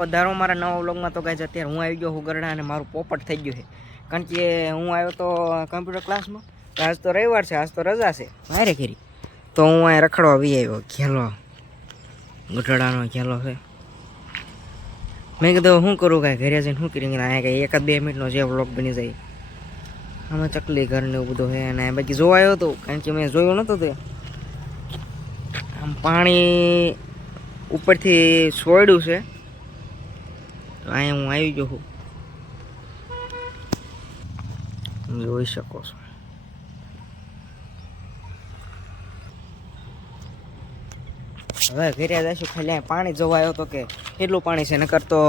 પધારો મારા નવા વ્લોગમાં. તો ગાઈઝ, અત્યારે હું આવી ગયો હું ગરડા અને મારું પોપટ થઈ ગયું છે. કારણ કે હું આવ્યો તો કમ્પ્યુટર ક્લાસમાં તો આજ તો રવિવાર છે, આજ તો રજા છે. મારે ઘેરી. તો હું અહીં રખડવા આવી આવ્યો. ઘેલો. ગઢડાનો ઘેલો છે. મેં કીધું, શું કરું કાંઈ? ઘરે જઈને શું કરી અહીંયા કાંઈ એકાદ બે મિનિટનો જે વ્લોગ બની જાય. આમાં ચકલી ઘર ને એવું બધું છે અને બાકી જોવા આવ્યો હતો કારણ કે મેં જોયું નહોતું તે. આમ પાણી ઉપરથી છોડ્યું છે. તો અહીંયા હું આવી ગયો છું. તમે જોઈ શકો છો. હવે ઘેરે જઈશું, ખાલી અહીંયા પાણી જોવા આવ્યો તો કે કેટલું પાણી છે, નકર તો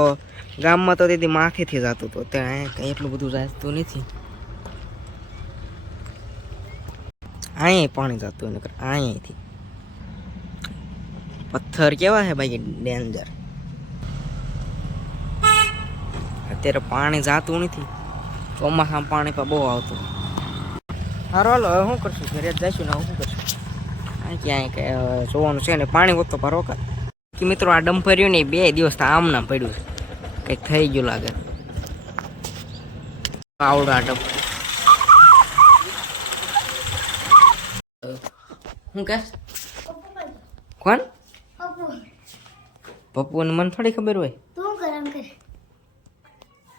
ગામમાં તો તેથી માથેથી જતું હતું ત્યાં કંઈ એટલું બધું જાતું નથી. અહીંયા પાણી જતું નકર અહીંયાથી પથ્થર કેવા છે ભાઈ ડેન્જર? અત્યારે પાણી જાતું નથી. ચોમાસામાં પાણી પણ બહુ આવતું. હારો હાલો હવે શું કરશું? ઘરે જઈશું ને શું કરશું? આ ક્યાંય કે જોવાનું છે ને પાણી હોત તો પર કે મિત્રો આ ડમ્પર્યું ને બે દિવસ આમ ના પડ્યું છે. કંઈક થઈ ગયું લાગે. આવડો આ ડમ્પ શું કહેશ કોણ? પપ્પુને મને થોડી ખબર હોય તું ગરમ કર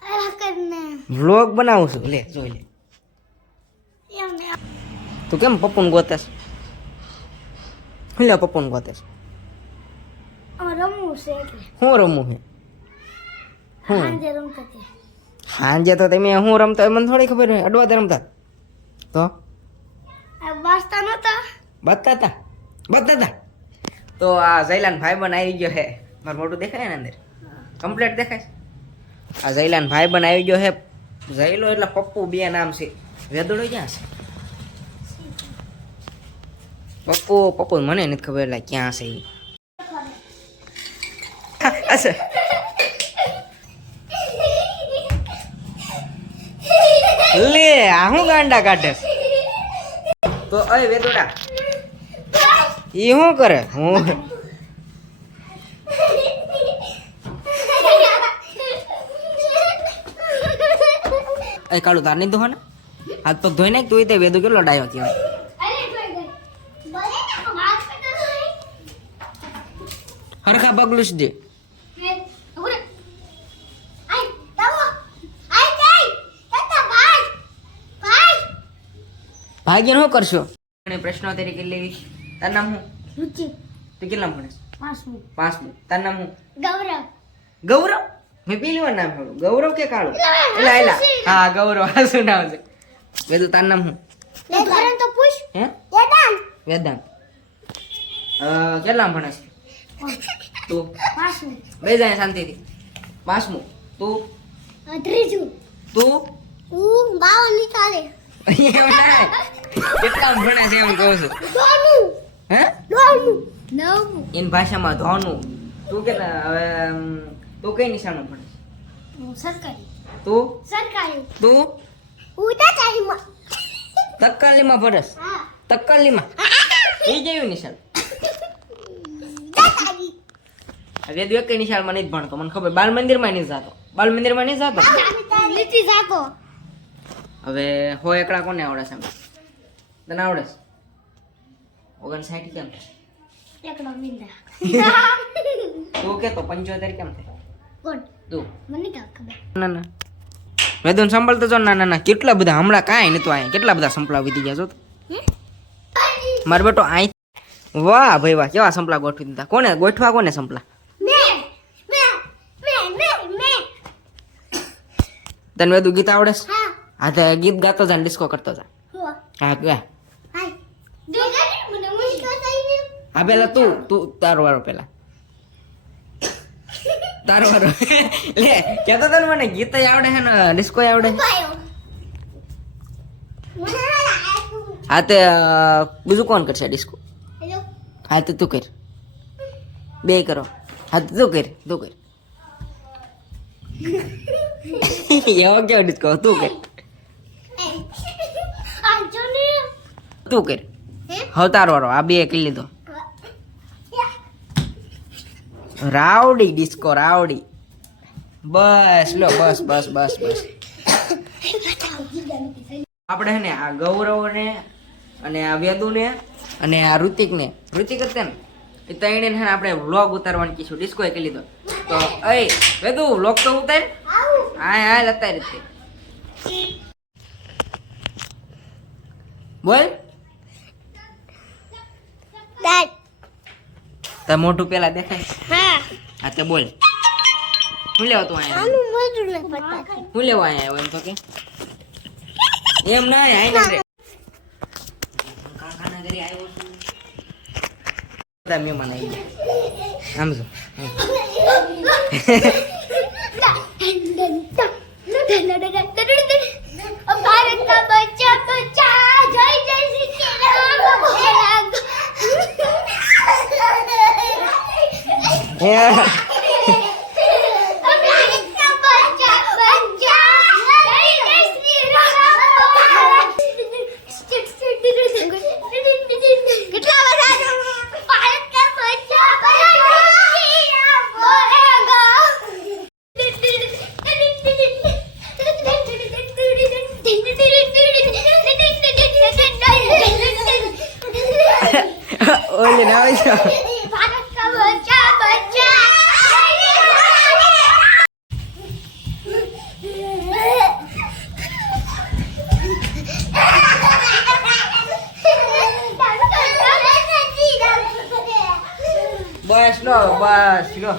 આ કરને વ્લોગ બનાવું છું. લે જોઈ લે. તું કેમ પપ્પુને ગોતેસ છે? લે પપ્પુને ગોતે છે. હું રમવું છે હું રમતા તે. તો તમે હું રમતા મને થોડી ખબર હોય. અડવા રમતા? તો? બાસતા નતા? નહોતા બતા તા બતા તા તો આ જૈલાન ભાઈ બન આવી ગયો હે. મારું મોટું દેખાય ને અંદર? કમ્પ્લીટ દેખાય આ જૈલાન ભાઈ બન આવી ગયો હે. જયલો એટલે પપ્પુ બે નામ છે. વેદોડો ક્યાં છે? પપ્પુ પપ્પુ, મને નથી ખબર એટલે ક્યાં છે. અચ્છા. લે, આ હું ગાંડા કાઢે? તો અય વેદોડા, ઈ શું કરે? હું એ કાળું તાર નહીં ધોવાના? હાથ પગ ધોઈ નાખ તું તે વેદો કેટલો ડાયો કહેવાય. હરખા પગલું જ દે. ભાગ્ય શું કરશો? પ્રશ્નો તરીકે લેવી. તાર નામ હું રુચિ. તું કેટલા ભણે પાંચમું પાંચમું તાર નામ હું ગૌરવ. ગૌરવ? મેં પેલી નામ સાંભળ્યું. ગૌરવ કે કાળું? એલા હા ગૌરવ આ શું નામ છે. વેદુ તાર નામ હું લે તો પૂછ હે? વેદાંત. વેદાંત. કેટલા ભણે છે તું? પાંચમું બે જાય શાંતિથી. પાંચમું તું? ત્રીજું. તું? હું બાવ નીકાળે એમ ના કેટલા ભણે છે એમ કહું છું. દોનું હે? દોનું નવમું એની ભાષામાં ધોનું. તું કેટલા હવે તું કઈ નિશાળમાં ભણે સરકારી. તો? સરકારી. તું? હું તાતારીમાં તક્કાલીમાં ભણસ હા. તક્કાલીમાં એ જેવી નિશાળ તાતારી વેદ કઈ નિશાળમાં નહીં ભણતો. મને ખબર બાલ મંદિરમાં નહીં જાતો. બાલ મંદિરમાં નહીં જાતો? લીટી જાતો. હવે હો એકડા કોને આવડે છે તને આવડે છે? ઓગણસાઠ કેમ એકડો મિંદા. તું કે તો પંચોતેર કેમ થાય? કોણ? તું. મને કાં ખબર? ના ના. વેદન સાંભળતો જો ના ના ના. કેટલા બધા હમણાં કાંઈ નતો અહીંયા કેટલા બધા સંપલા વીતી ગયા છો. મારો બેટો આય વાહ ભાઈ વાહ. કેવા સંપલા ગોઠવી દીધા? કોને ગોઠવા કોને સંપલા? તને વેદુ ગીત આવડે છે? હા. તો ગીત ગાતો જા ડિસ્કો કરતો જા. હો. હા હા પેલા તું તું તારો વાળો પેલા. તારો વારો. લે કેતો તને મને ગીત આવડે હે ને ડિસ્કો આવડે. હા તે બીજું કોણ કરશે ડિસ્કો હા તો તું કર. બે કરો. હા તો તું કર તું કર. એવો કેવો ડિસ્કો તું કર. તું કર. હે? હવે તારો વારો. આ બે કરી લીધો. Rowdy disco rowdy. બસ લો બસ બસ બસ બસ. આપણે ને આ ગૌરવને અને આ વેદુને અને આ ઋતિકને ઋતિક જ ને એ ત્રણે છે આપણે વ્લોગ ઉતારવાનું કીધું ડિસ્કો કરી લીધો. તો એ વેદુ વ્લોગ તો ઉતાર. હા હા લતાર બોલ. તાર મોઢું પેલા દેખાય. હા હા બોલ. હું લેવા તું અહીંયા? શું લેવા અહીંયા આવ્યો એમ તો કે? એમ ના આઈને રે કાકાના ઘરે આવ્યો છું. બધા મહેમાન આવી ગયા. આમ જો હે. ભારત કા બસ લો બસ લો.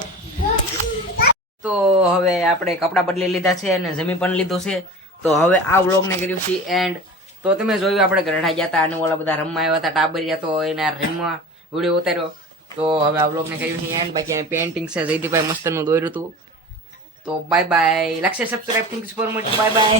તો હવે આપણે કપડાં બદલી લીધા છે અને જમી પણ લીધું છે. તો હવે આ વ્લોગને કર્યું છે એન્ડ તો તમે જોયું આપણે ગરડા ગયા હતા અને ઓલા બધા રમવા આવ્યા હતા, ટાબરિયા તો એના રમવા વીડિયો ઉતાર્યો. તો હવે આ વ્લોગને કર્યું છે એન્ડ બાકી એને પેન્ટિંગ છે જયદીભાઈ મસ્તનું દોર્યું હતું. તો બાય બાય લાગશે subscribe thank for much bye bye